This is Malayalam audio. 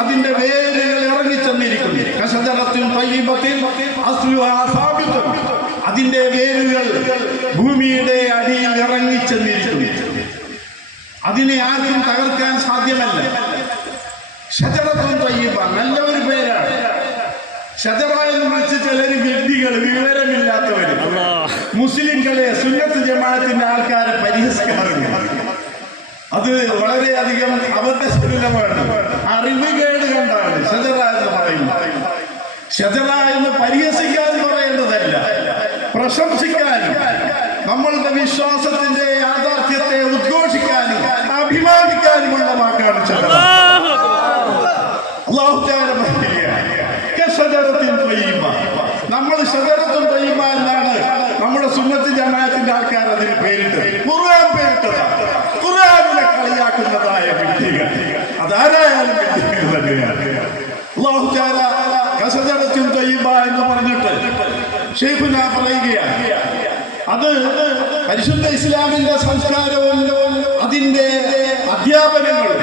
അതിന്റെ വേരുകൾ ഇറങ്ങിച്ചെന്നിരിക്കുന്നു. അതിന്റെ വേരുകൾ ഭൂമിയുടെ അടിയിൽ ഇറങ്ങിച്ചെന്നിരിക്കുന്നു. അതിനെ ആർക്കും തകർക്കാൻ സാധ്യമല്ല. ഷജറത്തും തയ്യബ നല്ല ഒരു പേരാണ്. ഷജറ എന്ന് വിളിച്ച് ചിലര് വ്യക്തികൾ വിവരമില്ലാത്തവര്. മുസ്ലിങ്ങളെ സുന്നത്ത് ജമാഅത്തിന്റെ ആൾക്കാരെ പരിഹസിക്കാറുണ്ട്. അത് വളരെയധികം അബദ്ധശീലമാണ് അറിവുകേട് കണ്ടാണ് ഷജറ എന്ന് പറയുന്നത് ഷജറ എന്ന് പരിഹസിക്കാൻ പറയേണ്ടതല്ല. പ്രശംസിക്കാനും നമ്മളുടെ വിശ്വാസത്തിന്റെ യാഥാർത്ഥ്യത്തെ ഉദ്ഘോഷിക്കാനും അഭിമാനിക്കാനുമുള്ള വാക്കാണ് ഷജറ. നമ്മൾ ഷജറത്തും ത്വയ്യിബ എന്നാണ് നമ്മുടെ സുന്നത്ത് ജമാഅത്തിന്റെ ആൾക്കാർ അതിന് പേരിട്ട് ഖുർആൻ പേരിട്ടതാണ്. ഖുർആനിനെ കളിയാക്കുന്നതായ വ്യക്തികൾ അതാരായാലും വ്യക്തികൾ തന്നെയാണ്. കശജറത്തിൻ ത്വയ്യിബ എന്ന് പറഞ്ഞിട്ട് ഷെയ്ഖുന പറയുകയാണ്. അത് പരിശുദ്ധ ഇസ്ലാമിന്റെ സംസ്കാരവും അതിന്റെ